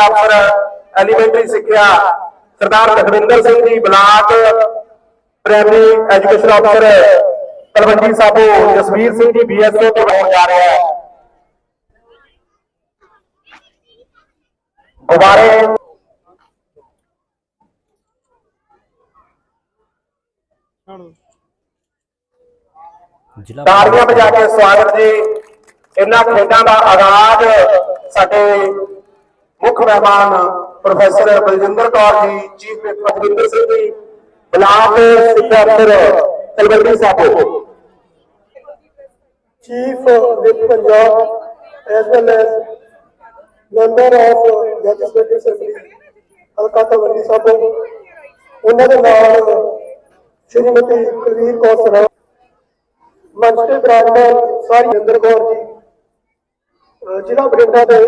ਅਫਸਰ ਐਲੀਮੈਂਟਰੀ ਸਿੱਖਿਆ ਸਰਦਾਰ Lakhwinder Singh ji block primary education ਅਫਸਰ ਤਲਵੰਡੀ ਸਾਬੋ ਜਸਵੀਰ ਸਿੰਘ ਜੀ ਬੀਐਸਓ ਤੋਂ ਹੋਣ ਜਾ ਰਿਹਾ ਹੈ ਗੁਬਾਰੇ ਜ਼ਿਲ੍ਹਾ ਤਾੜੀਆਂ ਵਜਾ ਕੇ ਸਵਾਗਤ ਜੀ। ਇਹਨਾਂ ਖੇਡਾਂ ਦਾ ਆਗਾਜ਼ ਸਾਡੇ ਮੁੱਖ ਮਹਿਮਾਨ professor Baljinder Kaur ji chief ਪਖਵਿੰਦਰ Singh ji block ਸਿੱਖਿਆ ਅਫਸਰ Talwandi Sabo Chief with Punjab as well as member of Legislative Assembly ਹਲਕਾ ਤਲਵੰਡੀ ਸਾਬੋ ਉਹਨਾਂ ਦੇ ਨਾਲ ਸ਼੍ਰੀਮਤੀ ਕੁਲਵੀਰ ਕੌਰ ਸਰਾ ਮੰਚ ਤੇ ਬਰਾਬਰ ਸਾਰੀ ਇੰਦਰ ਕੌਰ ਜੀ ਅਹ ਜ਼ਿਲ੍ਹਾ ਬਠਿੰਡਾ ਦੇ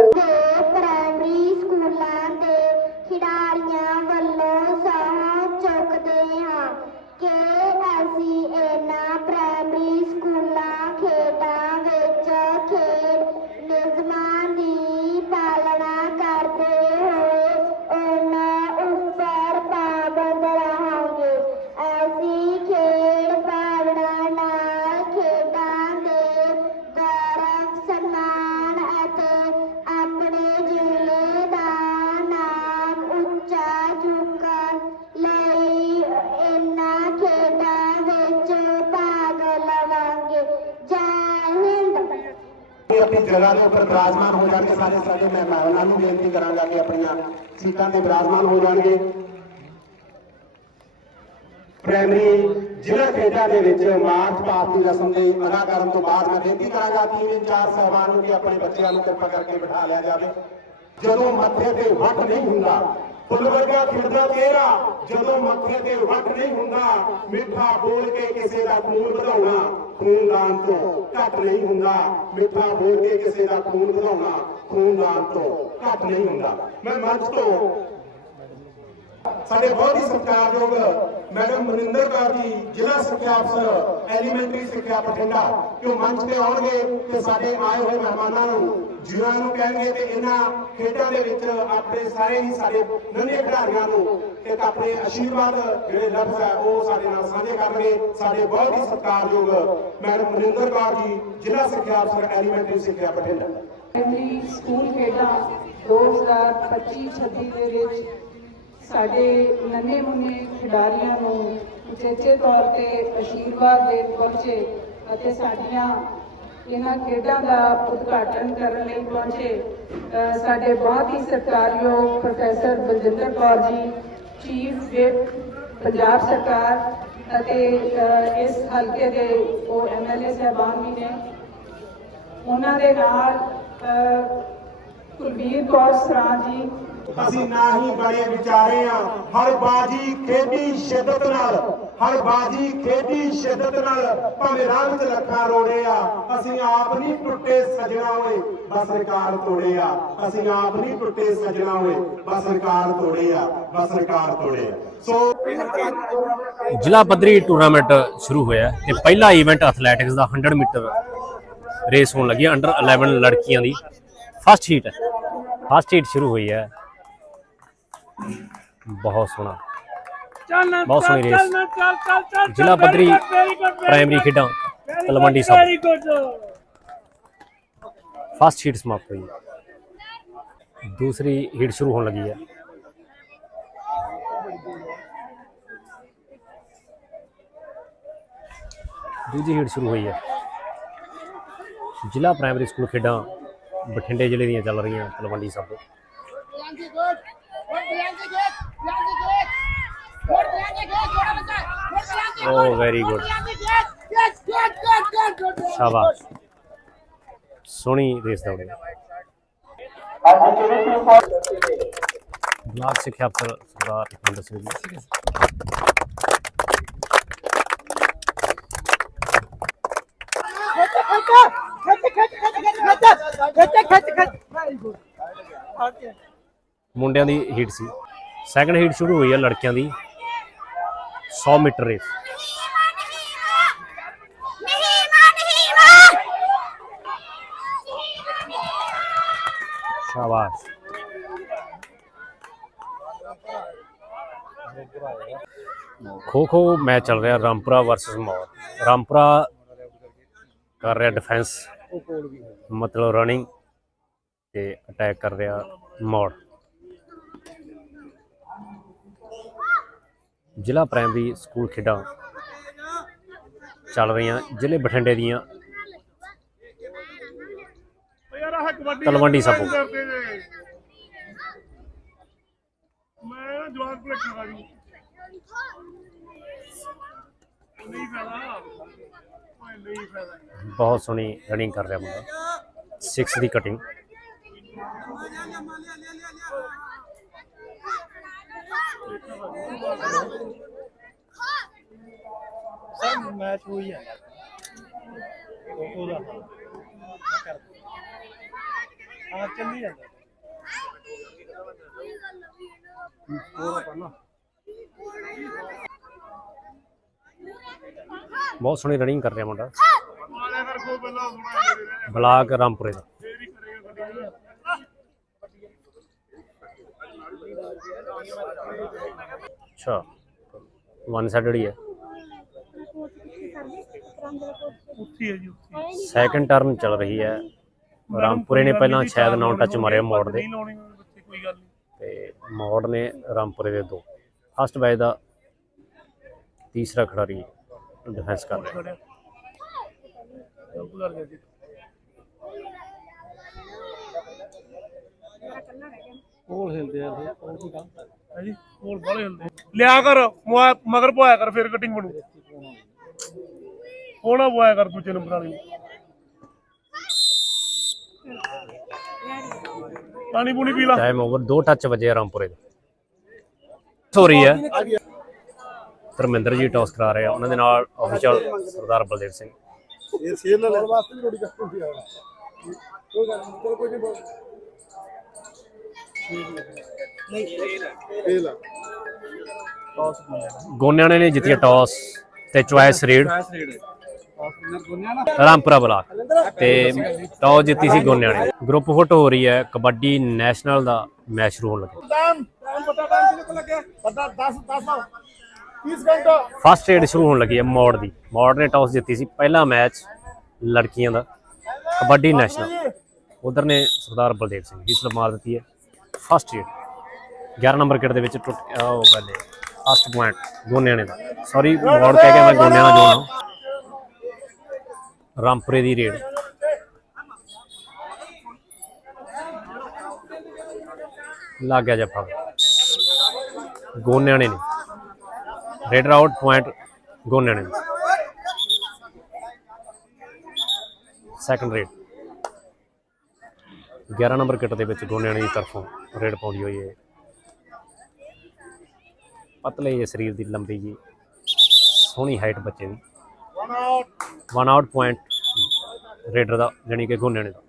ਦੇ ਉੱਪਰ ਬਿਰਾਜਮਾਨ ਹੋ ਜਾਣਗੇ ਸਾਰੇ ਸਾਡੇ ਮਹਿਮਾਨਾਂ। ਨੂੰ ਬੇਨਤੀ ਕਰਾਂਗਾ ਕਿ ਆਪਣੀਆਂ ਸੀਟਾਂ ਤੇ ਬਿਰਾਜਮਾਨ ਹੋ ਜਾਣਗੇ। ਪ੍ਰਾਇਮਰੀ ਜ਼ਿਲ੍ਹਾ ਖੇਡਾਂ ਦੇ ਵਿੱਚ ਮਾਰਚ ਪਾਸ ਦੀ ਰਸਮ ਦੇ ਅਦਾ ਕਰਨ ਤੋਂ ਬਾਅਦ ਮੈਂ ਬੇਨਤੀ ਕਰਾਂਗਾ ਕਿ ਇਹ ਚਾਰ ਸਹਿਬਾਨ ਨੂੰ ਕਿ ਆਪਣੇ ਬੱਚਿਆਂ ਨੂੰ ਕਿਰਪਾ ਕਰਕੇ ਬਿਠਾ ਲਿਆ ਜਾਵੇ। ਜਦੋਂ ਮੱਥੇ ਤੇ ਵੱਟ ਨਹੀਂ ਹੁੰਦਾ ਫੁੱਲ ਵਰਗਾ ਖਿੜਦਾ ਤੇਰਾ ਜਦੋਂ ਮੱਥੇ ਤੇ ਵੱਟ ਨਹੀਂ ਹੁੰਦਾ, ਮਿੱਠਾ ਬੋਲ ਕੇ ਕਿਸੇ ਦਾ ਖੂਨ ਵਧਾਉਣਾ ਖੂਨਦਾਨ ਤੋਂ ਘੱਟ ਨਹੀਂ ਹੁੰਦਾ। ਮਿੱਠਾ ਬੋਲ ਕੇ ਕਿਸੇ ਦਾ ਖੂਨ ਵਧਾਉਣਾ ਖੂਨਦਾਨ ਤੋਂ ਘੱਟ ਨਹੀਂ ਹੁੰਦਾ। ਮੈਂ ਮੰਚ ਤੋਂ ਸਾਡੇ ਬਹੁਤ ਹੀ ਸਤਿਕਾਰਯੋਗ ਮੈਡਮ ਮਨਿੰਦਰ ਕੌਰ ਜੀ, ਜ਼ਿਲ੍ਹਾ ਸਿੱਖਿਆ ਅਫਸਰ, ਐਲੀਮੈਂਟਰੀ ਸਿੱਖਿਆ ਬਠਿੰਡਾ। ਕਿ ਉਹ ਮੰਚ ਤੇ ਆਉਣਗੇ ਤੇ ਸਾਡੇ ਆਏ ਹੋਏ ਮਹਿਮਾਨਾਂ ਨੂੰ ਜਿਨ੍ਹਾਂ ਨੂੰ ਕਹਿਣਗੇ ਤੇ ਇਹਨਾਂ ਖੇਡਾਂ ਦੇ ਵਿੱਚ ਆਪਣੇ ਸਾਰੇ ਹੀ ਸਾਡੇ ਨਵੇਂ ਖਿਡਾਰੀਆਂ ਨੂੰ ਇੱਕ ਆਪਣੇ ਆਸ਼ੀਰਵਾਦ ਜਿਹੜੇ ਲਫ਼ਜ਼ ਹੈ ਉਹ ਸਾਡੇ ਨਾਲ ਸਾਂਝੇ ਕਰਨਗੇ। ਸਾਡੇ ਬਹੁਤ ਹੀ ਸਤਿਕਾਰਯੋਗ ਮੈਡਮ ਮਨਿੰਦਰ ਕੌਰ ਜੀ, ਜ਼ਿਲ੍ਹਾ ਸਿੱਖਿਆ ਅਫਸਰ, ਐਲੀਮੈਂਟਰੀ ਸਿੱਖਿਆ ਬਠਿੰਡਾ। ਪ੍ਰਾਇਮਰੀ ਸਕੂਲ ਖੇਡਾਂ 2025-26 ਦੇ ਵਿੱਚ ਸਾਡੇ ਨੰਨੇ ਮੁੰਨੇ ਖਿਡਾਰੀਆਂ ਨੂੰ ਉਚੇਚੇ ਤੌਰ ਤੇ ਅਸ਼ੀਰਵਾਦ ਦੇਣ ਪਹੁੰਚੇ ਅਤੇ ਸਾਡੀਆਂ ਇਹਨਾਂ ਖੇਡਾਂ ਦਾ ਉਦਘਾਟਨ ਕਰਨ ਲਈ ਪਹੁੰਚੇ। ਸਾਡੇ ਬਹੁਤ ਹੀ ਸਰਕਾਰਯੋਗ professor Baljinder Kaur ji chief whip Punjab ਸਰਕਾਰ ਅਤੇ ਇਸ ਹਲਕੇ ਦੇ ਉਹ ਐਮਐਲਏ ਸਾਹਿਬਾਨ ਵੀ ਨੇ। ਉਹਨਾਂ ਦੇ ਨਾਲ ਅਹ, ਕੁਲਬੀਰ ਕੌਰ ਸਰਾਂ ਜੀ। ਅਸੀਂ ਨਾ ਹੀ ਬੜੇ ਵਿਚਾਰੇ ਆ ਹਰ ਬਾਜੀ ਖੇਡੀ ਸ਼ਿੱਦਤ ਨਾਲ। ਹਰ ਬਾਜੀ ਖੇਡੀ ਸ਼ਿੱਦਤ ਨਾਲ ਭਾਵੇਂ ਰੰਗ ਚ ਲੱਖਾਂ ਰੋੜੇ ਆ, ਅਸੀਂ ਆਪ ਨਹੀਂ ਟੁੱਟੇ ਸਜਣਾ ਓਏ, ਬਸ ਰਿਕਾਰਡ ਤੋੜੇ ਆ। ਅਸੀਂ ਆਪ ਨਹੀਂ ਟੁੱਟੇ ਸਜਣਾ ਓਏ, ਬਸ ਰਿਕਾਰਡ ਤੋੜੇ ਆ, ਬਸ ਰਿਕਾਰਡ ਤੋੜੇ ਆ। ਸੋ ਜ਼ਿਲ੍ਹਾ ਪੱਧਰੀ ਟੂਰਨਾਮੈਂਟ ਸ਼ੁਰੂ ਹੋਇਆ ਹੈ ਤੇ ਪਹਿਲਾ ਇਵੈਂਟ ਐਥਲੈਟਿਕਸ ਦਾ 100 ਮੀਟਰ ਰੇਸ ਹੋਣ ਲੱਗੀ ਅੰਡਰ 11 ਲੜਕੀਆਂ ਦੀ। ਫਸਟ ਹੀਟ ਫਸਟ ਹੀਟ ਸ਼ੁਰੂ ਹੋਈ ਹੈ। ਬਹੁਤ ਸੋਹਣਾ। ਬਹੁਤ ਸੋਹਣੀ ਰੇਸ। ਜ਼ਿਲ੍ਹਾ ਪੱਧਰੀ ਪ੍ਰਾਇਮਰੀ ਖੇਡਾਂ ਤਲਵੰਡੀ ਸਾਬੋ ਫਸਟ ਹੀਟ ਸਮਾਪਤ ਹੋਈ। ਦੂਸਰੀ ਹੀਟ ਸ਼ੁਰੂ ਹੋਣ ਲੱਗੀ ਹੈ। ਦੂਜੀ ਹੀਟ ਸ਼ੁਰੂ ਹੋਈ ਹੈ। ਜ਼ਿਲ੍ਹਾ ਪ੍ਰਾਇਮਰੀ ਸਕੂਲ ਖੇਡਾਂ ਬਠਿੰਡੇ ਜ਼ਿਲ੍ਹੇ ਦੀਆਂ ਚੱਲ ਰਹੀਆਂ Talwandi Sabo Bianchi Oh, very Good ਸ਼ਾਬਾਸ਼. ਸੋਹਣੀ ਰੇਸ ਦੌੜੇ ਬਲਾਕ ਸਿੱਖਿਆ ਅਫਸਰ ਸਰਦਾਰ ਇਕਮੰਦਰ ਸਿੰਘ ਜੀ ਮੁੰਡਿਆਂ ਦੀ ਹੀਟ ਸੀ ਸੈਕੰਡ ਹੀਟ ਸ਼ੁਰੂ ਹੋਈ ਹੈ ਲੜਕਿਆਂ ਦੀ 100 मीटर रेस शाबाश ਖੋ ਖੋ ਮੈਚ ਚੱਲ ਰਿਹਾ ਰਾਮਪੁਰਾ ਵਰਸਸ ਮੌਰ ਰਾਮਪੁਰਾ ਕਰ ਰਿਹਾ ਡਿਫੈਂਸ ਮਤਲਬ ਰਨਿੰਗ ਤੇ ਅਟੈਕ ਕਰ ਰਿਹਾ ਮੌੜ। ਜ਼ਿਲ੍ਹਾ ਪ੍ਰਾਇਮਰੀ ਸਕੂਲ ਖੇਡਾਂ ਚੱਲ ਰਹੀਆਂ, ਜ਼ਿਲ੍ਹੇ ਬਠਿੰਡੇ ਦੀਆਂ। ਤਲਵੰਡੀ ਸਾਬੋ। ਮੈਂ ਜਵਾਨ ਕੋਲ ਖੜਾ ਜੀ ਬਹੁਤ ਸੋਹਣੀ ਰਨਿੰਗ ਕਰ ਰਿਹਾ ਮੁੰਡਾ। 6 ਦੀ ਕਟਿੰਗ ਸਰ ਮੈਚ ਹੋਈ ਹੈ ਉਹਦਾ ਹਾਂ ਚੱਲੀ ਜਾਂਦਾ ਬਹੁਤ ਸੋਹਣੀ ਰਨਿੰਗ ਕਰ ਰਿਹਾ ਮੁੰਡਾ ਬਲਾਕ ਰਾਮਪੁਰੇ ਦਾ ਫੇਰ ਹੀ ਕਰੇਗਾ ਗੱਡੀ ਅੱਛਾ ਵਨ ਸਾਈਡਡ ਹੀ। ਹੈ ਉੱਥੀ। ਹੈ ਜੀ ਉੱਥੀ ਸੈਕੰਡ ਟਰਨ ਚੱਲ ਰਹੀ ਹੈ। ਰਾਮਪੁਰੇ ਨੇ ਪਹਿਲਾਂ ਸ਼ਾਇਦ ਨੌ ਟੱਚ ਮਾਰਿਆ ਮੋੜ ਦੇ। ਨਹੀਂ ਲਾਉਣੀ ਬੱਚੇ ਕੋਈ ਗੱਲ ਨਹੀਂ। ਤੇ ਮੋੜ ਨੇ ਰਾਮਪੁਰੇ ਦੇ ਦੋ। ਫਸਟ ਬੈਚ ਦਾ ਤੀਸਰਾ ਖਿਡਾਰੀ ਡਿਫੈਂਸ ਕਰ ਰਿਹਾ ਛੋੜਿਆ ਜੰਪ ਕਰ ਗਿਆ ਜੀ ਕੋਲ ਹਿਲਦੇ ਆ ਉਹ ਕੀ ਕੰਮ ਹੈ ਜੀ ਕੋਲ ਬਾਲੇ ਹਿਲਦੇ ਲਿਆ ਕਰ ਮਗਰ ਪਵਾਇਆ ਕਰ ਫਿਰ ਕਟਿੰਗ ਬਣੂ। ਹੋਣਾ ਪਵਾਇਆ ਕਰ ਦੂਜੇ ਨੰਬਰ ਵਾਲੀ ਪਾਣੀ ਪੂਣੀ ਪੀ ਲਾ। ਟਾਈਮ ਓਵਰ ਦੋ ਟੱਚ ਵਜੇ ਰਾਮਪੁਰੇ ਦੇ। ਹੋ ਰਹੀ ਹੈ। ਧਰਮਿੰਦਰ ਜੀ ਟਾਸ ਕਰਾ ਰਹੇ ਆ। ਉਹਨਾਂ ਦੇ ਨਾਲ ਅਫੀਸ਼ਲ ਸਰਦਾਰ ਬਲਦੇਵ ਸਿੰਘ। ਇਹ ਸੇਲ ਵਾਸਤੇ ਵੀ ਥੋੜੀ ਕੱਟ ਹੁੰਦੀ ਆ। ਕੋਈ ਗੱਲ ਨਹੀਂ ਚਲੋ ਕੋਈ ਨਹੀਂ ਬੋਲ ਨਹੀਂ ਸੇਲ ਆ ਗੋਨਿਆਣੇ ਨੇ ਜਿੱਤੀ ਟਾਸ ਤੇ ਚੁਆਇਸ ਰੀਡ ਰਾਮਪੁਰਾ ਬਲਾਕ। ਤੇ ਟਾਸ ਜਿੱਤੀ ਸੀ ਗੋਨਿਆਂ ਨੇ। ਗਰੁੱਪ ਫੁੱਟ ਹੋ ਰਹੀ ਹੈ, ਕਬੱਡੀ ਨੈਸ਼ਨਲ ਦਾ ਮੈਚ ਸ਼ੁਰੂ ਹੋਣ ਲੱਗਾ। ਲੱਗਿਆ ਫਸਟ ਏਡ ਸ਼ੁਰੂ ਹੋਣ ਲੱਗੀ ਹੈ ਮੌੜ ਦੀ। ਮੋੜ ਨੇ ਟਾਸ ਜਿੱਤੀ ਸੀ ਪਹਿਲਾ ਮੈਚ ਲੜਕੀਆਂ ਦਾ, ਕਬੱਡੀ ਨੈਸ਼ਨਲ ਉਧਰ ਨੇ ਸਰਦਾਰ ਬਲਦੇਵ ਸਿੰਘ ਦੀ ਸਲਮਾਰ ਦਿੱਤੀ ਹੈ। ਫਸਟ ਏਡ 11 ਨੰਬਰ ਕਿਟ ਦੇ ਵਿੱਚ ਟੁੱਟ ਉਹ ਗੱਲ ਫਸਟ ਪੁਆਇੰਟ ਗੋਨਿਆਣੇ ਦਾ। ਸੌਰੀ ਮੋੜ ਕਹਿ ਕੇ ਮੈਂ ਗੋਨਿਆਣਾ ਜੋੜਨਾ। ਰਾਮਪੁਰੇ ਦੀ ਰੇਡ। ਲੱਗ ਗਿਆ ਜੱਫਾ। ਗੋਨਿਆਣੇ ਨੇ। ਰੇਡ ਆਊਟ ਪੁਆਇੰਟ ਗੋਨਿਆਣੇ ਨੇ। ਸੈਕੰਡ ਰੇਡ 11 ਨੰਬਰ ਕਿੱਟ ਦੇ ਵਿੱਚ ਗੋਨਿਆਣੇ ਦੀ ਤਰਫੋਂ। ਰੇਡ ਪਾਉਂਦੀ ਹੋਈ ਹੈ। ਪਤਲੇ ਜਿਹੇ ਸਰੀਰ ਦੀ ਲੰਬੀ ਸੋਹਣੀ ਹਾਈਟ ਬੱਚੇ ਦੀ। ਵਨ ਆਊਟ ਪੁਆਇੰਟ ਰੇਡਰ ਦਾ, ਜਾਣੀ ਕਿ ਗੋਨਿਆਣੇ ਦਾ।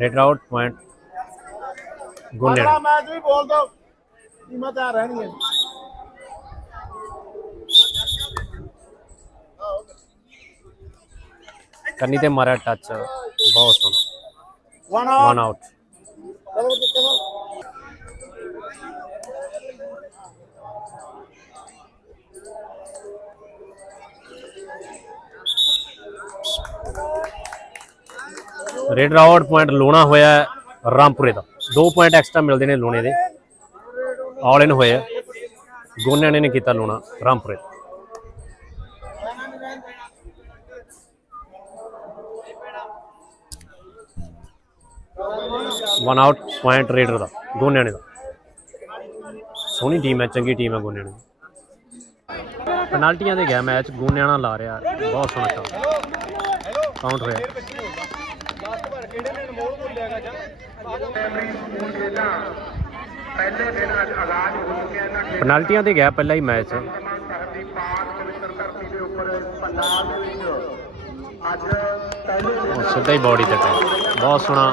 ਰੇਡਰ ਆਊਟ ਪੁਆਇੰਟ ਗੋਨਿਆਣੇ ਮੈਚ ਵੀ ਬੋਲ ਦੋ ਕੀਮਤ ਆ ਰਹਿਣੀ ਹੈ ਕੰਨੀ ਤੇ ਮਾਰਿਆ ਟੱਚ ਬਹੁਤ ਸੋਹਣਾ one out raid out point ਲੋਣਾ ਹੋਇਆ ਰਾਮਪੁਰੇ ਦਾ। ਦੋ ਪੁਆਇੰਟ ਐਕਸਟਰਾ ਮਿਲਦੇ ਨੇ ਲੋਣੇ ਦੇ। ਆਲ ਇਨ ਹੋਇਆ। ਗੋਨਿਆਣੇ ਨੇ ਕੀਤਾ ਲੋਣਾ ਰਾਮਪੁਰੇ ਵਨ ਆਊਟ ਪੁਆਇੰਟ ਰੇਡਰ ਦਾ ਗੋਨਿਆਣੇ ਦਾ। ਸੋਹਣੀ ਟੀਮ ਹੈ ਚੰਗੀ ਟੀਮ ਹੈ ਗੋਨਿਆਣੇ ਦੀ। ਪੈਨਲਟੀਆਂ ਦੇ ਗਿਆ ਮੈਚ ਗੋਨਿਆਣਾ ਲਾ ਰਿਹਾ ਬਹੁਤ ਸੋਹਣਾ ਸ਼ਾਟ ਕਾਊਂਟ ਹੋਇਆ। ਪੈਨਲਟੀਆਂ ਤੇ ਗਿਆ ਪਹਿਲਾ ਹੀ ਮੈਚ ਸਿੱਧਾ ਹੀ ਬਾਡੀ ਤੇ ਟਿਕ। ਬਹੁਤ ਸੋਹਣਾ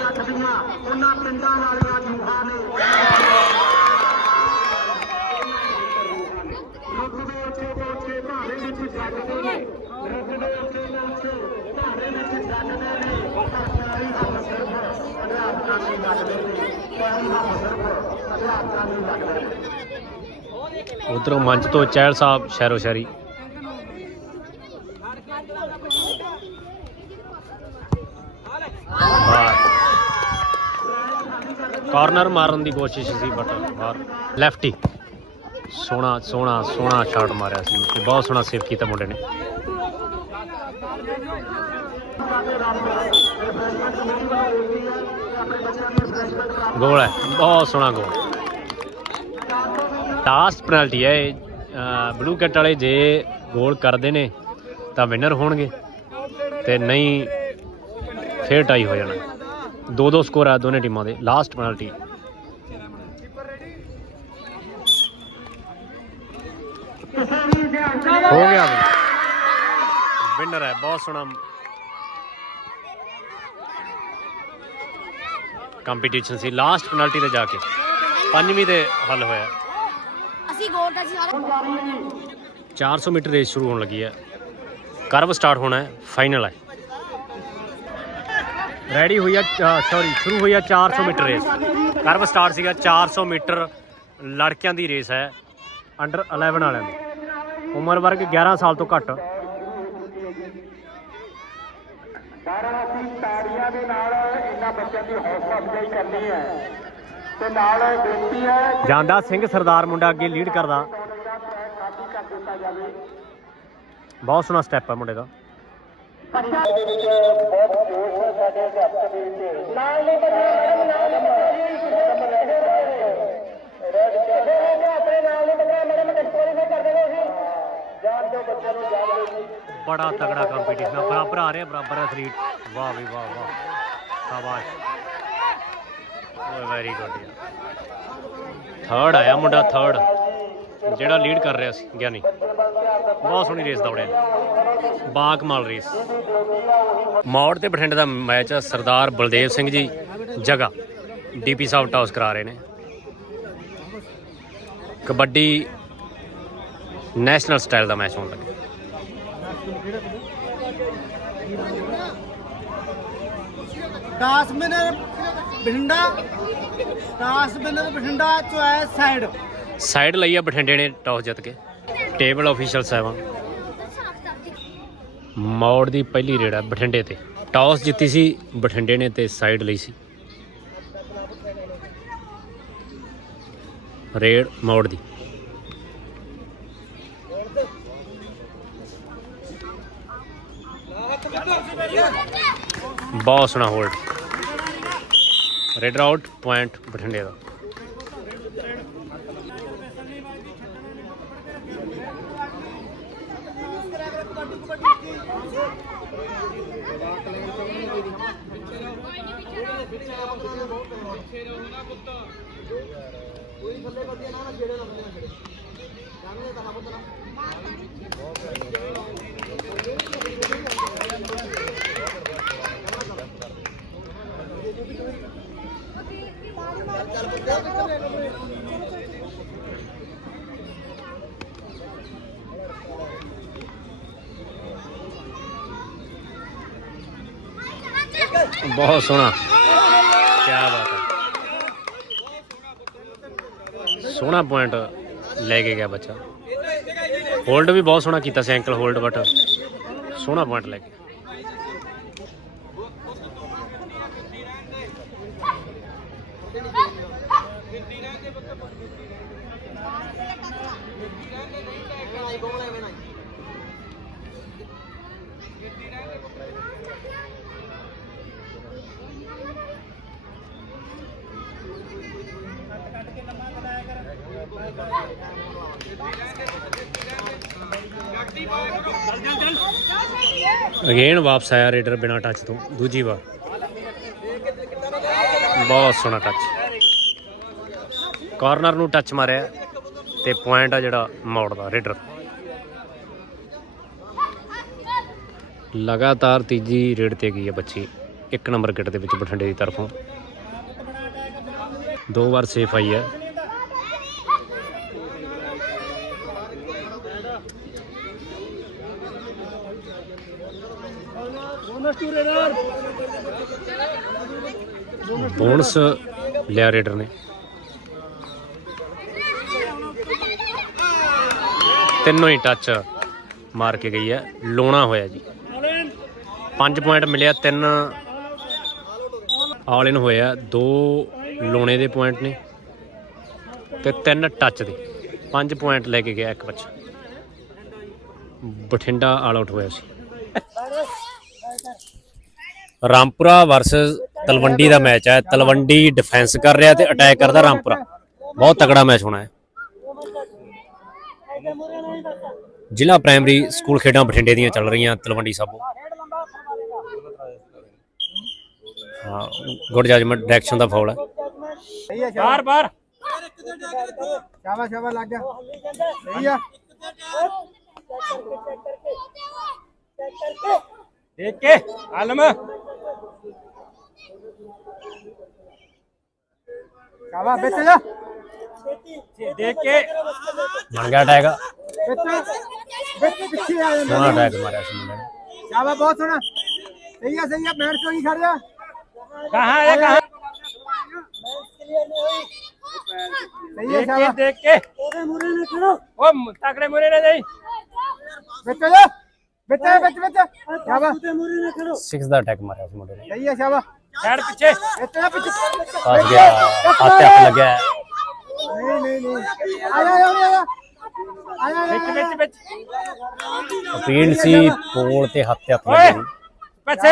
ਅਧਿਆਪਕਾਂ ਲੱਗਦੇ ਨੇ ਉਧਰੋਂ ਮੰਚ ਤੋਂ ਚਹਿਲ ਸਾਹਿਬ, ਸ਼ਹਿਰੋ ਸ਼ਹਿਰੀ। ਕਾਰਨਰ ਮਾਰਨ ਦੀ ਕੋਸ਼ਿਸ਼ ਸੀ ਬਟ ਬਾਹਰ। ਲੈਫਟੀ ਸੋਹਣਾ ਸੋਹਣਾ ਸੋਹਣਾ ਸ਼ਾਟ ਮਾਰਿਆ ਸੀ। ਤੇ ਬਹੁਤ ਸੋਹਣਾ ਸੇਵ ਕੀਤਾ ਮੁੰਡੇ ਨੇ। ਗੋਲ ਹੈ, ਬਹੁਤ ਸੋਹਣਾ ਗੋਲ। ਲਾਸਟ ਪੈਨਲਟੀ ਹੈ ਇਹ। ਬਲੂ ਕੱਟ ਵਾਲੇ ਜੇ ਗੋਲ ਕਰਦੇ ਨੇ, ਤਾਂ ਵਿਨਰ ਹੋਣਗੇ। ਤੇ ਨਹੀਂ, ਫੇਰ ਟਾਈ ਹੋ ਜਾਣਾ। ਦੋ ਦੋ ਸਕੋਰ ਆ ਦੋਨੇ ਟੀਮਾਂ ਦੇ ਲਾਸਟ ਪੈਨਲਟੀ ਹੋ ਗਿਆ ਵਿਨਰ ਹੈ, ਬਹੁਤ ਸੋਹਣਾ ਕੰਪੀਟੀਸ਼ਨ ਸੀ ਲਾਸਟ ਪੈਨਲਟੀ ਤੇ ਜਾ ਕੇ। ਪੰਜਵੀਂ ਤੇ ਹੱਲ ਹੋਇਆ। ਅਸੀਂ ਗੋਲ ਦਾ ਸੀ ਸਾਰਾ 400 ਮੀਟਰ ਰੇਸ ਸ਼ੁਰੂ ਹੋਣ ਲੱਗੀ ਹੈ। ਕਰਵ ਸਟਾਰਟ ਹੋਣਾ ਹੈ ਫਾਈਨਲ ਹੈ। ਰੈਡੀ ਹੋਈ ਆ ਸੌਰੀ ਸ਼ੁਰੂ ਹੋਈ ਆ 400 ਮੀਟਰ ਰੇਸ। ਕਰਵ ਸਟਾਰਟ ਸੀਗਾ 400 ਮੀਟਰ ਲੜਕਿਆਂ ਦੀ ਰੇਸ ਹੈ ਅੰਡਰ 11 ਵਾਲਿਆਂ ਦੀ। ਉਮਰ ਵਰਗ 11 ਸਾਲ ਤੋਂ ਘੱਟ ਪਰ ਅਸੀਂ ਤਾੜੀਆਂ ਦੇ ਨਾਲ ਇਹਨਾਂ ਬੱਚਿਆਂ ਦੀ ਹੌਸਲਾ ਅਫਜ਼ਾਈ ਕਰਨੀ ਹੈ। ਤੇ ਨਾਲ ਬੇਨਤੀ ਹੈ ਜਾਂਦਾ ਸਿੰਘ ਸਰਦਾਰ ਮੁੰਡਾ ਅੱਗੇ ਲੀਡ ਕਰਦਾ। ਬਹੁਤ ਸੋਹਣਾ ਸਟੈਪ ਹੈ ਮੁੰਡੇ ਦਾ। ਦੇ ਵਿੱਚ ਬਹੁਤ ਜੋਸ਼ ਹੈ ਸਾਡੇ ਅਧਿਆਪਕ ਦੇ ਵਿੱਚ ਨਾਲ ਨਹੀਂ ਬੱਚੇ ਮੈਡਮ ਨਾਲ ਨਹੀਂ ਬੱਚੇ ਜੀ ਰੈਡ ਕਰਦੇ ਹੋਗੇ ਆਪਣੇ ਨਾਲ ਨਹੀਂ ਬੱਚੇ ਮੈਡਮ ਡਿਸਕੁਆਲੀਫਾਈ ਕਰ ਦੇਵੇ ਅਸੀਂ ਜਾਣ ਦਿਓ ਬੱਚਿਆਂ ਨੂੰ ਜਾਣ ਦਿਓ ਜੀ ਬੜਾ ਤਗੜਾ ਕੰਪੀਟੀਸ਼ਨ ਬਰਾਬਰ ਆ ਰਿਹਾ ਬਰਾਬਰ ਐਥਲੀਟ ਵਾਹ ਵੀ ਵਾਹ ਵਾਹ। ਸ਼ਾਬਾਸ਼ ਓਏ ਵੈਰੀ ਗੁੱਡ ਥਰਡ ਆਇਆ ਮੁੰਡਾ ਥਰਡ ਜਿਹੜਾ ਲੀਡ ਕਰ ਰਿਹਾ ਸੀ, ਗਿਆਨੀ। ਬਹੁਤ ਸੋਹਣੀ ਰੇਸ ਦੌੜਿਆ। ਬਾਕਮਾਲ ਰੇਸ ਮੌੜ ਤੇ ਬਠਿੰਡੇ ਦਾ ਮੈਚ ਆ ਸਰਦਾਰ ਬਲਦੇਵ ਸਿੰਘ ਜੀ ਜਗਾ ਡੀਪੀ ਸਾਹਿਬ ਟਾਸ ਕਰਾ ਰਹੇ ਨੇ। ਕਬੱਡੀ ਨੈਸ਼ਨਲ ਸਟਾਈਲ ਦਾ ਮੈਚ ਹੋਣ ਲੱਗਾ। ਦਸ minute Bathinda 10 minute Bathinda choice side side ਲਈ ਆ ਬਠਿੰਡੇ ਨੇ ਟਾਸ ਜਿੱਤ ਕੇ। ਟੇਬਲ ਆਫੀਸ਼ੀਅਲ 7 ਮੌੜ ਦੀ ਪਹਿਲੀ ਰੇਡ ਹੈ ਬਠਿੰਡੇ ਤੇ। ਟਾਸ ਜਿੱਤੀ ਸੀ, ਬਠਿੰਡੇ ਨੇ ਤੇ ਸਾਈਡ ਲਈ ਸੀ। ਰੇਡ ਮੌੜ ਦੀ। ਬਹੁਤ ਸੋਹਣਾ ਹੋਲਡ ਰੈਡ ਆਊਟ ਪੁਆਇੰਟ ਬਠਿੰਡੇ ਦਾ ਬਹੁਤ ਸੋਹਣਾ। ਕੀ ਬਾਤ ਹੈ। ਸੋਹਣਾ ਪੁਆਇੰਟ ਲੈ ਕੇ ਗਿਆ ਬੱਚਾ। ਹੋਲਡ ਵੀ ਬਹੁਤ ਸੋਹਣਾ ਕੀਤਾ ਸੀ ਐਂਕਲ ਹੋਲਡ ਬਟ ਸੋਹਣਾ ਪੁਆਇੰਟ ਲੈ ਕੇ। ਅਗੇਨ ਵਾਪਸ ਆਇਆ ਰੇਡਰ ਬਿਨਾ ਟੱਚ ਤੋਂ, ਦੂਜੀ ਵਾਰ। ਬਹੁਤ ਸੋਹਣਾ ਟੱਚ ਕਾਰਨਰ ਨੂੰ ਟੱਚ ਮਾਰਿਆ ਤੇ ਪੁਆਇੰਟ ਆ ਜਿਹੜਾ ਮੋੜ ਦਾ, ਰੇਡਰ। ਲਗਾਤਾਰ ਤੀਜੀ ਰੇਡ ਤੇ ਗਈ ਹੈ ਬੱਚੀ, ਇੱਕ ਨੰਬਰ ਕਿੱਟ ਦੇ ਵਿੱਚ ਬਠਿੰਡੇ ਦੀ ਤਰਫੋਂ। ਦੋ ਵਾਰ ਸੇਫ ਆਈ ਹੈ। ਬੋਨਸ ਲਿਆ ਰੇਡਰ ਨੇ। ਤਿੰਨੋਂ ਹੀ ਟੱਚ ਮਾਰ ਕੇ ਗਈ ਹੈ। ਲੋਣਾ ਹੋਇਆ ਜੀ। 5 ਪੁਆਇੰਟ ਮਿਲਿਆ ਤਿੰਨ। ਆਲ ਇਨ ਹੋਇਆ। ਦੋ ਲੋਣੇ ਦੇ ਪੁਆਇੰਟ ਨੇ। ਤੇ ਤਿੰਨ ਟੱਚ ਦੇ। 5 ਪੁਆਇੰਟ ਲੈ ਕੇ ਗਿਆ ਇੱਕ ਬੱਚਾ। ਬਠਿੰਡਾ ਆਲ ਆਊਟ ਹੋਇਆ ਸੀ। ਰਾਮਪੁਰਾ ਵਰਸਸ ਤਲਵੰਡੀ ਦਾ ਮੈਚ ਹੈ। ਤਲਵੰਡੀ ਡਿਫੈਂਸ ਕਰ ਰਿਹਾ ਤੇ ਅਟੈਕ ਕਰਦਾ ਰਾਮਪੁਰਾ। ਬਹੁਤ ਤਕੜਾ ਮੈਚ ਹੋਣਾ ਹੈ। ਜ਼ਿਲ੍ਹਾ ਪ੍ਰਾਇਮਰੀ ਸਕੂਲ ਖੇਡਾਂ ਬਠਿੰਡੇ ਦੀਆਂ ਚੱਲ ਰਹੀਆਂ ਤਲਵੰਡੀ ਸਾਬੋ। ਹਾਂ ਗੁੱਡ ਜਜਮੈਂਟ ਡਾਇਰੈਕਸ਼ਨ ਦਾ ਫਾਉਲ ਹੈ। ਬਾਹਰ ਬਾਹਰ। ਸ਼ਾਬਾਸ਼ ਸ਼ਾਬਾਸ਼ ਲੱਗ ਗਿਆ। ਸਹੀ ਆ। ਦੇਖ ਕੇ ਆਲਮ। ਸ਼ਾਬਾਸ਼ ਵਿੱਚ ਜਾ। ਦੇਖ ਕੇ। ਬਣ ਗਿਆ ਅਟੈਕ ਵਿੱਚ ਵਿੱਚ ਪਿੱਛੇ ਆ ਜਾਂਦਾ ਸੋਹਣਾ ਅਟੈਕ ਮਾਰਿਆ ਸੀ ਮੁੰਡੇ ਨੇ। ਸ਼ਾਬਾਸ਼ ਬਹੁਤ ਸੋਹਣਾ। ਸਹੀ ਆ ਸਹੀ ਆ ਬੈਠ ਕੇ ਹੀ ਖੜ ਜਾ ਕਹਾਂ ਹੈ ਕਹਾਂ? ਸਹੀ ਆ ਦੇਖ ਕੇ ਸ਼ਾਬਾਸ਼। ਦੇਖ ਕੇ। ਉਹਦੇ ਮੂਰੇ ਨੇ ਖੜੋ। ਉਹ ਤਕੜੇ ਮੁਰੇ ਨੇ ਨਹੀਂ ਵਿੱਚ ਜਾ। ਵਿੱਚ ਵਿੱਚ ਵਿੱਚ ਸ਼ਾਬਾਸ਼। ਉਹਦੇ ਮੂਰੇ ਨੇ ਖੜੋ। 6 ਦਾ ਅਟੈਕ ਮਾਰਿਆ ਸੀ ਮੁੰਡੇ ਨੇ। ਸਹੀ ਆ ਸ਼ਾਬਾਸ਼। ਸਾਈਡ ਪਿੱਛੇ। ਜਾ ਪਿੱਛੇ ਫਸ ਗਿਆ। ਹੱਥ ਹੱਥ ਲੱਗਿਆ। ਨਹੀਂ ਨਹੀਂ ਨਹੀਂ। ਆ ਜਾ ਆ ਜਾ ਆ ਜਾ ਵਿੱਚ ਵਿੱਚ ਵਿੱਚ। ਅਪੀਲ ਸੀ ਪੋਲ ਤੇ ਹੱਥ ਤੇ ਹੱਥ ਓਏ ਪਿੱਛੇ।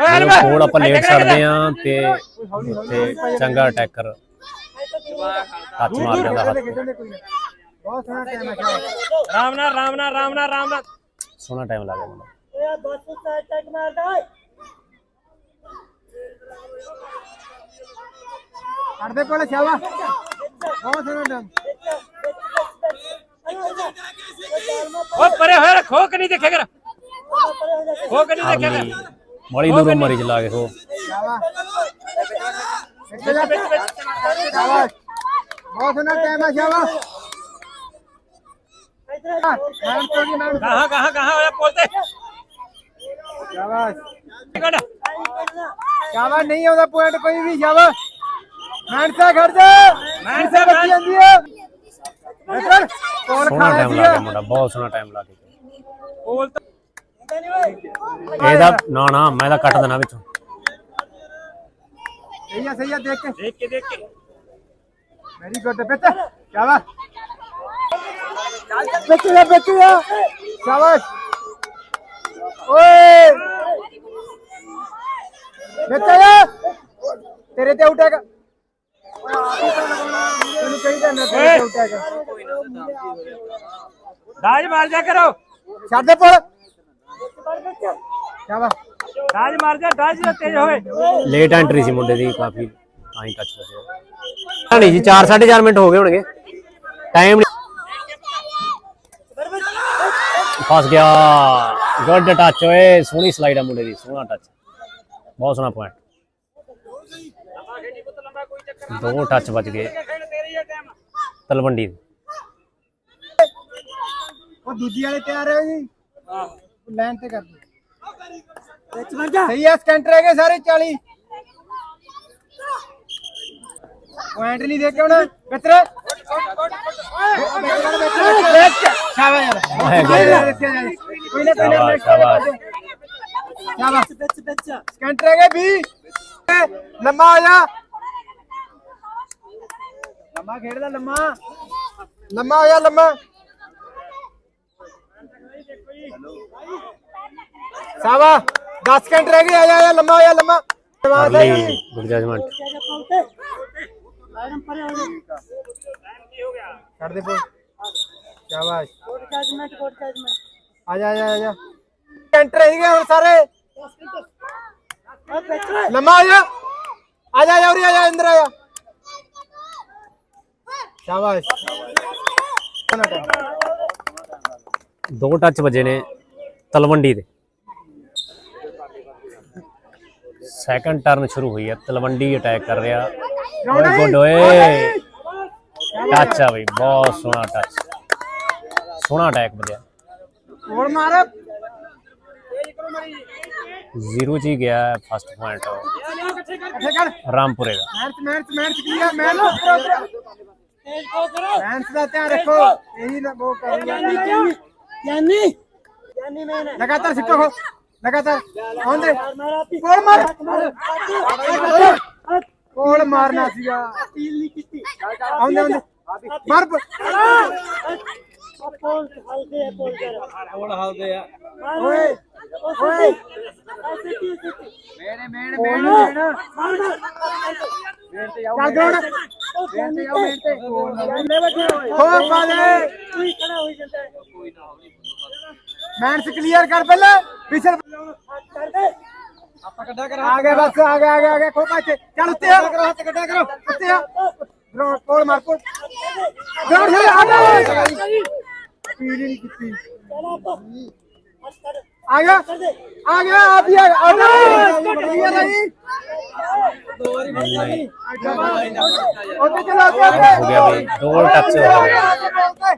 ਓਏ ਪੋਲ ਆਪਾਂ ਲੇਟ ਛੱਡਦੇ ਆ ਤੇ ਤੇ ਚੰਗਾ ਅਟੈਕਰ ਹੱਥ ਮਾਰ ਜਾਂਦਾ ਹੱਥ ਤੇ। ਬਹੁਤ ਸੋਹਣਾ ਟਾਈਮ ਆ ਰਾਮ ਨਾਲ ਰਾਮ ਨਾਲ ਰਾਮ ਨਾਲ ਰਾਮ ਨਾਲ। ਸੋਹਣਾ ਟਾਈਮ ਲੱਗ ਗਿਆ ਮੁੰਡਾ ਕਰਦੇ ਕੋਲ ਸ਼ਾਬਾਸ਼ ਬਹੁਤ ਸੋਹਣਾ ਟਾਈਮ ਉਹ ਪਰੇ ਹੋਇਆ ਰੱਖੋ ਕਿ ਨਹੀਂ ਦੇਖਿਆ ਕਰ ਖੋ ਕੇ ਨਹੀਂ ਦੇਖਿਆ ਆਰਮੀ ਕਰ ਬੜੀ ਦੂਰੋਂ ਮਰੀ ਚਲਾ ਕੇ ਹੋ ਸ਼ਾਬਾਸ਼ ਵਿੱਚ ਜਾ ਸ਼ਾਬਾਸ਼ ਬਹੁਤ ਸੋਹਣਾ ਟਾਈਮ ਆ ਸ਼ਾਬਾਸ਼ ਨਹੀਂ ਆਉਂਦਾ ਪੁਆਇੰਟ ਕੋਈ ਵੀ ਸ਼ਾਬਾਸ਼ ਮਾਨਸਾ ਖੜ ਜਾ। ਮਾਨਸਾ ਬੱਚੀ ਜਾਂਦੀ ਹੈ। ਇੱਧਰ ਕੋਲ ਖਾ ਟਾਈਮ ਰਹੀ ਹੈ ਮੁੰਡਾ ਬਹੁਤ ਸੋਹਣਾ ਟਾਈਮ ਲੱਗ ਗਿਆ। ਪੋਲ ਤੇ ਇਹਦਾ ਨਾ ਨਾ ਮੈਂ ਤਾਂ ਕੱਟ ਦੇਣਾ ਵਿੱਚੋਂ। ਸਹੀ ਆ ਸਹੀ ਆ ਦੇਖ ਕੇ। ਦੇਖ ਕੇ ਦੇਖ ਕੇ। ਵੈਰੀ ਗੁੱਡ ਬਿੱਤ ਸ਼ਾਬਾਸ਼ ਬਿੱਤ ਜਾ ਸ਼ਾਬਾਸ਼। ਓਏ। ਬਿੱਤ ਜਾ ਤੇਰੇ ਤੇ ਆਊਟ ਹੈਗਾ। ਤੈਨੂੰ ਕਹੀ ਨਾ ਤੇਰੇ ਤੇ ਆਊਟ ਹੈਗਾ। ਰਾਜ ਮਾਰ ਜਾ ਕਰੋ। ਛੱਡ ਦੇ ਪੁੱਲ। ਸ਼ਾਬਾਸ਼ ਰਾਜ ਮਾਰ ਜਾ ਰਾਜ ਦਾ ਤੇਜ਼ ਹੋਵੇ ਲੇਟ ਐਂਟਰੀ ਸੀ ਮੁੰਡੇ ਦੀ ਕਾਫੀ ਤਾਂ ਹੀ ਟੱਚ ਨਹੀਂ ਜੀ 4 4.5 ਮਿੰਟ ਹੋ ਗਏ ਹੋਣਗੇ। ਟਾਈਮ ਫਸ ਗਿਆ। ਗੁੱਡ ਟੱਚ ਓਏ। ਸੋਹਣੀ ਸਲਾਈਡ ਆ ਮੁੰਡੇ ਦੀ ਸੋਹਣਾ ਟੱਚ ਬਹੁਤ ਸੋਹਣਾ ਪੁਆਇੰਟ ਦੋ ਟੱਚ ਬਚ ਗਏ ਤਲਵੰਡੀ ਉਹ ਦੂਜੀ ਵਾਲੇ ਤਿਆਰ ਹੈ ਜੀ ਲਾਈਨ ਤੇ ਕਰ ਦੇ ਵਿੱਚ ਵੜ ਜਾ ਸਹੀ ਆ ਸਕੈਂਟਰ ਹੈਗੇ ਸਾਰੇ 40 ਪੁਆਇੰਟ ਨਹੀਂ ਦੇ ਕੇ ਹੁਣ ਬਿੱਤਰ ਸ਼ਾਬਾਸ਼ ਯਾਰ ਹੈ। ਕੋਈ ਨਾ ਕੋਈ ਨਾ ਸ਼ਾਬਾਸ਼ ਵਿੱਚ ਵਿੱਚ ਸਕੈਂਟਰ ਹੈਗੇ 20 ਲੰਮਾ ਆ ਜਾ। ਲੰਮਾ ਖੇਡਦਾ ਲੰਮਾ। ਲੰਮਾ ਆ ਜਾ ਲੰਮਾ। ਸਾਵਾ 10 ਸਕਿੰਟ ਰਹਿ ਗਏ ਆ ਜਾ ਆ ਜਾ ਲੰਮਾ ਆ ਜਾ ਲੰਮਾ। ਜਵਾਬ ਹੈ ਅਰਲੀ ਗੁੱਡ ਜਜਮੈਂਟ। ਛੱਡ ਦੇ ਬੋਲ ਸ਼ਾਬਾਸ਼। Good judgement good judgement. ਆ ਜਾ ਆ ਜਾ ਆ ਜਾ। ਸਕਿੰਟ ਰਹਿ ਗਏ ਹੁਣ ਸਾਰੇ। ਦੋ ਟੱਚ ਵੱਜੇ ਨੇ ਤਲਵੰਡੀ ਦੇ ਸੈਕੰਡ ਟਰਨ ਸ਼ੁਰੂ ਹੋਈ ਹੈ ਤਲਵੰਡੀ ਅਟੈਕ ਕਰ ਰਿਹਾ ਓਏ ਗੁੱਡ ਓਏ ਟੱਚ ਆ ਬਈ ਬਹੁਤ ਸੋਹਣਾ ਟੱਚ ਸੋਹਣਾ ਅਟੈਕ ਵਧਿਆ ਹੋਰ ਮਾਰ ਜ਼ੀਰੋ ਚ ਹੀ ਗਿਆ ਫਸਟ ਪੁਆਇੰਟ ਕਰ ਰਾਮਪੁਰੇ ਦਾ ਮਿਹਨਤ ਮਿਹਨਤ ਮਿਹਨਤ ਕਲੀਅਰ ਮਿਹਨਤ ਮਿਹਨਤ ਦਾ ਧਿਆਨ ਰੱਖੋ ਇਹੀ ਨਾ ਉਹ ਕਰੂਗਾ ਯਾਨੀ ਯਾਨੀ ਮੈਂ ਲਗਾਤਾਰ ਸਿੱਟੋ ਲਗਾਤਾਰ ਆਉਂਦੇ ਕੋਲ ਮਾਰ ਕੋਲ ਮਾਰਨਾ ਸੀਗਾ ਅਪੀਲ ਨਹੀਂ ਕੀਤੀ ਆਉਂਦੇ ਆਉਂਦੇ ਮਾਰ ਕੋਲ ਹਲਦੇ ਆ ਕੋਲ ਕਰ ਕੋਲ ਹਲਦੇ ਆ ਓਏ ਓਏ ਮੇਨੇ ਮੇਨੇ ਮੇਨੇ ਚੱਲ ਗੋੜ ਬੇਨਤੇ ਆਓ ਬੇਨਤੇ ਕਿੰਨੇ ਬੈਠੇ ਹੋਏ ਹੋ ਬਾਲੇ ਤੂੰ ਖੜਾ ਹੋਈ ਜਾਂਦਾ ਮੈਂਸ ਕਲੀਅਰ ਕਰ ਪਹਿਲਾਂ ਪਿਛਲ ਕਰ ਦੇ ਆਪਾਂ ਕੱਢਾ ਕਰ ਆ ਗਏ ਬਸ ਆ ਗਏ ਆ ਗਏ ਆ ਗਏ ਖੋ ਪਾਚੇ ਚੱਲ ਉੱਤੇ ਆ ਕਰੋ ਹੱਥ ਕੱਢਾ ਕਰੋ ਉੱਤੇ ਆ ਗਰਾਉਂਡ ਕੋਲ ਮਾਰ ਕੋਲ ਗਰਾਉਂਡ ਛੇ ਆ ਗਏ ਪੀੜੀ ਨਹੀਂ ਕੀਤੀ ਆ ਗਿਆ ਆ ਗਿਆ ਆ ਵੀ ਆ ਆ ਕਲੀਅਰ ਨਹੀਂ ਉੱਤੇ ਚਲਾ ਹੋ ਗਿਆ ਬਈ। ਦੋ ਟੱਚ ਹੋ ਗਿਆ।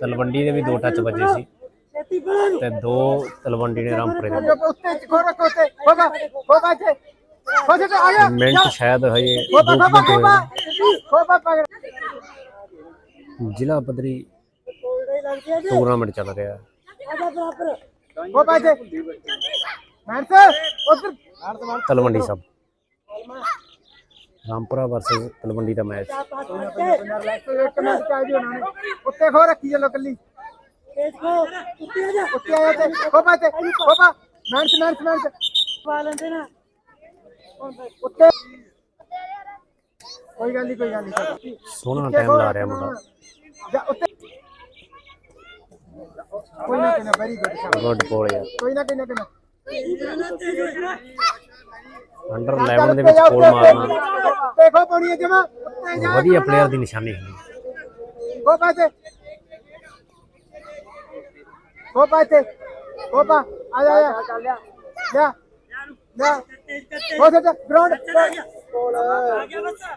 ਤਲਵੰਡੀ ਦੇ ਵੀ ਦੋ ਟੱਚ ਵੱਜੇ ਸੀ। ਤੇ ਦੋ ਤਲਵੰਡੀ ਨੇ ਰਾਮਪੁਰੇ ਦੇ। ਉੱਤੇ ਖੋ ਰੱਖੋ ਉੱਤੇ ਖੋਪਾ ਖੋਪਾ ਚ ਖੋਪਾ ਚ ਆ ਗਿਆ। ਮਿੰਟ ਸ਼ਾਇਦ ਹੋਏ ਖੋਪਾ ਖੋਪਾ ਪਕੜ ਜ਼ਿਲ੍ਹਾ ਪੱਧਰੀ ਟੂਰਨਾਮੈਂਟ ਚੱਲ ਰਿਹਾ ਖੋਪਾ ਚ ਮੈਂਸ ਉੱਧਰ। ਤਲਵੰਡੀ ਸਭ। ਰਾਮਪੁਰਾ ਵਰਸਸ ਤਲਵੰਡੀ ਦਾ ਮੈਚ ਉੱਤੇ ਖੋ ਰੱਖੀ ਚੱਲੋ ਕੱਲੀ ਉੱਤੇ ਆ ਜਾ। ਉੱਤੇ ਆ ਜਾ ਤੇ। ਖੋਪਾ ਤੇ ਖੋਪਾ ਮੈਂਸ ਮੈਂਸ ਮੈਂਸ ਪਾ ਲੈਂਦੇ ਨਾ। ਉੱਤੇ। ਕੋਈ ਗੱਲ ਨਹੀਂ ਕੋਈ ਗੱਲ ਨਹੀਂ ਸੋਹਣਾ ਟਾਈਮ ਲਾ ਰਿਹਾ ਮੁੰਡਾ। ਜਾ ਉੱਤੇ। ਕੋਈ ਨਾ ਕੋਈ ਨਾ ਵੈਰੀ ਗੁੱਡ ਗੁੱਡ ਬੋਲ ਯਾਰ। ਕੋਈ ਨਾ ਕੋਈ ਨਾ ਕੋਈ ਨਾ। ਅੰਡਰ 11 ਦੇ ਵਿੱਚ ਕੋਲ ਮਾਰਨਾ। ਦੇਖੋ ਪਾਣੀ ਹੈ ਜਮਾ। ਵਧੀਆ ਪਲੇਅਰ ਦੀ ਨਿਸ਼ਾਨੀ ਹੁੰਦੀ ਉਹ ਪਾਸੇ ਉਹ ਪਾਸੇ ਉਹ ਪਾ ਆ ਜਾ ਆ ਚੱਲ ਲਿਆ। ਲਿਆ। ਲਿਆ ਹੋ ਜਾ ਗਰਾਊਂਡ ਕੋਲ ਆ ਗਿਆ ਬੱਚਾ।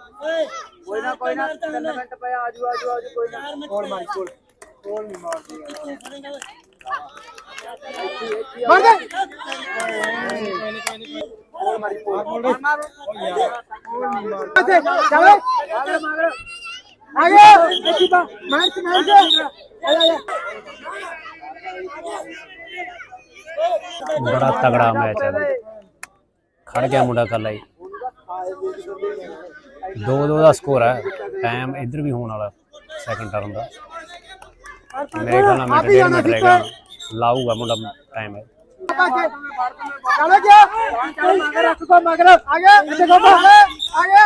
ਓਏ ਕੋਈ ਨਾ ਕੋਈ ਨਾ 3 ਮਿੰਟ ਪਿਆ ਆਜੂ ਆਜੂ ਆਜੂ ਕੋਈ ਨਾ। ਕੋਲ ਮਾਰ ਕੋਲ ਕੋਲ ਨਹੀਂ ਮਾਰਦੀ ਮਾਰ ਦੇ। ਕੋਲ ਮਾਰੀ। ਕੋਲ ਮਾਰ ਕੋਲ ਨਹੀਂ ਮਾਰਦੀ। ਚੱਲ ਆ ਗਿਆ। ਦੇਖੀ ਬਾ ਮਾਰ ਕੇ ਮਾਰ। ਕੇ ਆ ਜਾ ਬੜਾ ਤਗੜਾ ਮੈਚ ਹੈ। ਖੜ ਗਿਆ ਮੁੰਡਾ ਕੱਲਾ ਹੀ। 2-2 ਦਾ ਸਕੋਰ ਹੈ। ਟਾਈਮ ਇੱਧਰ ਵੀ ਹੋਣ ਵਾਲਾ ਸੈਕੰਡ ਟਰਨ ਦਾ। ਮੇਰੇ ਖਿਆਲ ਨਾਲ ਮਿੰਟ ਡੇਢ ਮਿੰਟ ਰਹਿ ਗਿਆ। ਲਾਊਗਾ ਮੁੰਡਾ ਟਾਈਮ ਹੈ। ਚਲੋ ਗਿਆ। ਚੱਲ ਮਗਰ ਰੱਖ ਕੋ ਮਗਰ ਆ ਗਿਆ ਇੱਥੇ ਕੋ ਆ ਗਿਆ।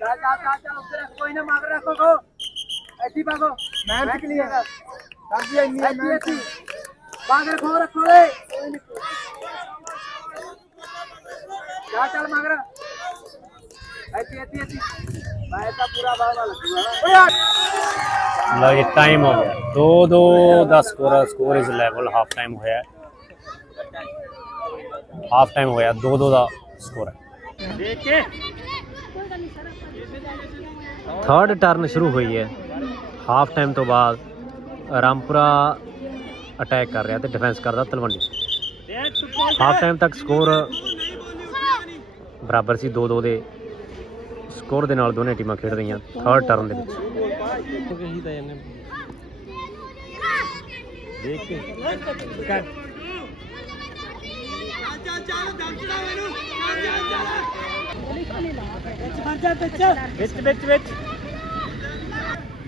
ਜਾ ਜਾ ਜਾ ਜਾ ਉੱਤੇ ਰੱਖ। ਕੋਈ ਨਾ ਮਗਰ ਰੱਖੋ ਕੋ। ਐਡੀ ਬਾਗੋ ਮੈਂ ਨਿਕਲੀ ਹੈ ਕਰਦੀ ਇੰਨੀ ਹੈ ਮੈਂ ਮਗਰ ਖੋ ਰੱਖੋ ਜਾ ਚੱਲ ਮਗਰ। ਲਓ ਜੀ ਟਾਈਮ ਹੋ ਗਿਆ। 2-2 ਦਾ score score is level half time ਹੋਇਆ ਹਾਫ ਟਾਈਮ ਹੋਇਆ 2-2 ਦਾ ਸਕੋਰ ਹੈ। ਦੇਖ ਕੇ ਥਰਡ ਟਰਨ ਸ਼ੁਰੂ ਹੋਈ ਹੈ। ਹਾਫ ਟਾਈਮ ਤੋਂ ਬਾਅਦ ਰਾਮਪੁਰਾ ਅਟੈਕ ਕਰ ਰਿਹਾ ਤੇ ਡਿਫੈਂਸ ਕਰਦਾ ਤਲਵੰਡੀ। ਹਾਫ ਟਾਈਮ ਤੱਕ ਸਕੋਰ ਬਰਾਬਰ ਸੀ 2-2 ਦੇ। ਸਕੋਰ ਦੇ ਨਾਲ ਦੋਨੇ ਟੀਮਾਂ ਖੇਡ ਰਹੀਆਂ ਥਰਡ ਟਰਨ ਦੇ ਵਿੱਚ। ਵਿੱਚ ਵਿੱਚ ਵਿੱਚ।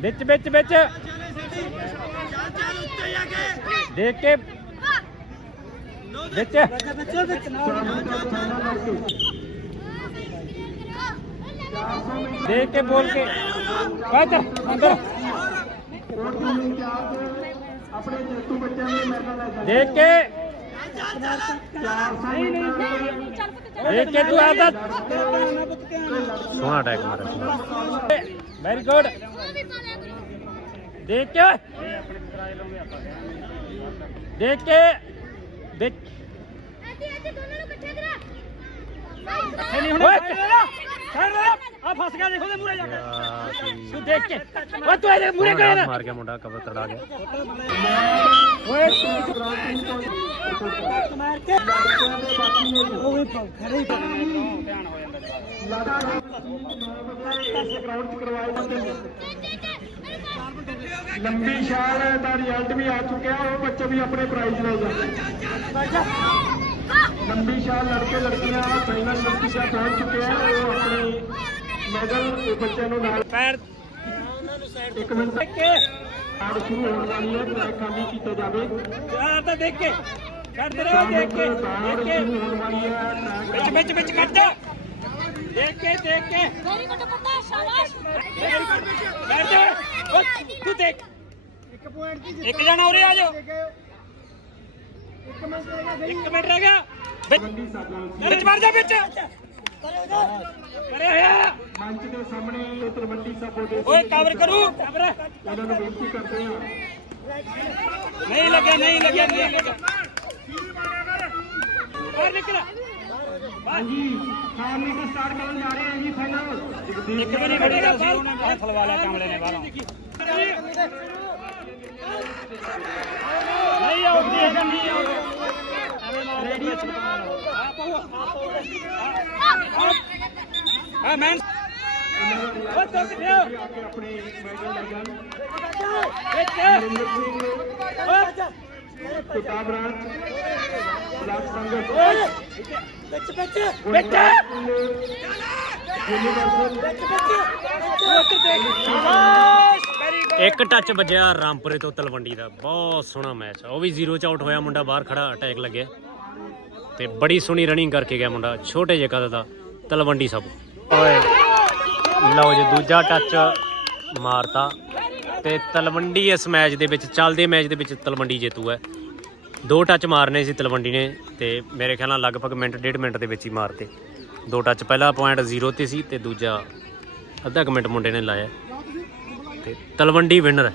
ਵਿੱਚ ਵਿੱਚ ਵਿੱਚ। ਦੇਖ ਕੇ। ਵਿੱਚ। ਦੇਖ ਕੇ ਬੋਲ ਕੇ ਬਾਹਰ ਅੰਦਰ ਦੇਖ ਕੇ ਦੇਖ ਕੇ ਤੂੰ ਆਦਾ ਸੋਹਣਾ ਅਟੈਕ ਮਾਰਿਆ ਵੈਰੀ ਗੁੱਡ ਦੇਖ ਕੇ ਦੇਖ ਕੇ ਦੇਖ ਨਹੀਂ ਹੁਣ ਆ ਫਸ ਗਿਆ ਦੇਖੋ ਤੇ ਮੂਰੇ ਜਾ ਕੇ। ਤੂੰ ਦੇਖ ਕੇ। ਓ ਤੂੰ ਇਹਦੇ ਮੂਰੇ ਕਰੇ ਨਾ? ਮਾਰ ਗਿਆ ਮੁੰਡਾ ਕਬਰ ਤੜਾ ਗਿਆ। ਲੰਬੀ ਛਾਲ ਦਾ ਰਿਜ਼ਲਟ ਵੀ ਆ ਚੁੱਕਿਆ ਉਹ ਬੱਚੇ ਵੀ ਆਪਣੇ ਪ੍ਰਾਈਜ਼ ਲੈ ਜਾਂਦੇ। ਲੰਬੀ ਛਾਲ ਲੜਕੇ ਲੜਕੀਆਂ ਫਾਈਨਲ ਲੰਬੀ ਛਾਲ ਪਹੁੰਚ ਚੁੱਕੇ ਆ ਉਹ ਆਪਣੇ ਮੈਡਲ ਬੱਚਿਆਂ ਨੂੰ ਨਾਲ ਪੈਰ ਇੱਕ ਮਿੰਟ। ਦੇਖ ਕੇ ਆੜ ਸ਼ੁਰੂ ਹੋਣ ਵਾਲੀ ਹੈ ਟਰੈਕ ਖਾਲੀ ਕੀਤਾ ਜਾਵੇ। ਆ ਤਾਂ ਦੇਖ ਕੇ ਕਰਦੇ ਰਹੋ ਦੇਖ ਕੇ ਦੇਖ ਕੇ। ਸ਼ੁਰੂ ਹੋਣ ਵਾਲੀ ਹੈ ਟਰੈਕ ਵਿੱਚ ਵਿੱਚ ਵਿੱਚ ਕੱਟ ਜਾ। ਦੇਖ ਕੇ ਦੇਖ ਕੇ। ਵੈਰੀ ਗੁੱਡ ਪੁੱਤਰ ਸ਼ਾਬਾਸ਼। ਕਰ ਦੇ ਓ ਤੂੰ ਦੇਖ। ਇੱਕ ਜਣਾ ਉਰੇ ਆ ਜਾਓ। ਇੱਕ ਮਿੰਟ ਰਹਿ ਗਿਆ। ਵਿੱਚ ਵੜ ਜਾ ਵਿੱਚ। ਕਰੇ ਹੋਇਆ। ਮੰਚ ਦੇ ਸਾਹਮਣੇ ਤਲਵੰਡੀ ਸਾਬੋ ਦੇ ਓਏ ਕਵਰ ਕਰੂ। ਕਵਰ ਉਹਨਾਂ ਨੂੰ ਬੇਨਤੀ ਕਰਦੇ ਹਾਂ ਨਹੀਂ ਲੱਗਿਆ ਨਹੀਂ ਲੱਗਿਆ ਨਹੀਂ ਲੱਗਿਆ। ਬਾਹਰ ਨਿਕਲ। ਹਾਂਜੀ 100 ਮੀਟਰ ਸਟਾਰਟ ਕਰਨ ਜਾ ਰਹੇ ਹਾਂ ਜੀ ਫਾਈਨਲ ਇੱਕ ਵਾਰੀ ਵੜੇਗਾ ਬਾਹਰ ਉਹਨਾਂ ਨੇ ਖਲਵਾ ਲਿਆ ਕਮਲੇ ਨੇ ਬਾਹਰੋਂ। ਨਹੀਂ ਆਉਟ ਨਹੀਂ ਨਹੀਂ ਆਉਟ ਰੈਡੀ ਹਾਂ ਮੈਂ ਉਹ ਤੱਕ ਦਿਓ ਆਪਣੇ ਮੈਡਲ ਲੈ ਜਾਣ ਵਿੱਚ ਓ ਕੁੱਤਾ ਬ੍ਰਾਂਚ ਬਲਾਕ ਸੰਘ ਵਿੱਚ ਵਿੱਚ ਵਿੱਚ ਇੱਕ ਟੱਚ ਵੱਜਿਆ ਰਾਮਪੁਰੇ ਤੋਂ ਤਲਵੰਡੀ ਦਾ। ਬਹੁਤ ਸੋਹਣਾ ਮੈਚ ਉਹ ਵੀ 0 ਚ ਆਊਟ ਹੋਇਆ, ਮੁੰਡਾ ਬਾਹਰ ਖੜਾ ਅਟੈਕ ਲੱਗਿਆ। ਤੇ ਬੜੀ ਸੋਹਣੀ ਰਨਿੰਗ ਕਰਕੇ ਗਿਆ ਮੁੰਡਾ, ਛੋਟੇ ਜਿਹੇ ਕਦ ਦਾ, ਤਲਵੰਡੀ ਸਭ। ਓਏ, ਲਓ ਜੀ, ਦੂਜਾ ਟੱਚ ਮਾਰਤਾ। ਤੇ ਤਲਵੰਡੀ ਇਸ ਮੈਚ ਦੇ ਵਿੱਚ, ਚੱਲਦੇ ਮੈਚ ਦੇ ਵਿੱਚ ਤਲਵੰਡੀ ਜੇਤੂ ਹੈ। ਦੋ ਟੱਚ ਮਾਰਨੇ ਸੀ ਤਲਵੰਡੀ ਨੇ ਤੇ ਮੇਰੇ ਖਿਆਲ ਨਾਲ ਲਗਭਗ ਮਿੰਟ, ਡੇਢ ਮਿੰਟ ਦੇ ਵਿੱਚ ਹੀ ਮਾਰਤੇ। ਦੋ ਟੱਚ ਪਹਿਲਾ ਪੁਆਇੰਟ 0 ਤੇ ਸੀ ਤੇ ਦੂਜਾ ਅੱਧਾ ਕੁ ਮਿੰਟ ਮੁੰਡੇ ਨੇ ਲਾਇਆ। ਤਲਵੰਡੀ ਵਿਨਰ ਹੈ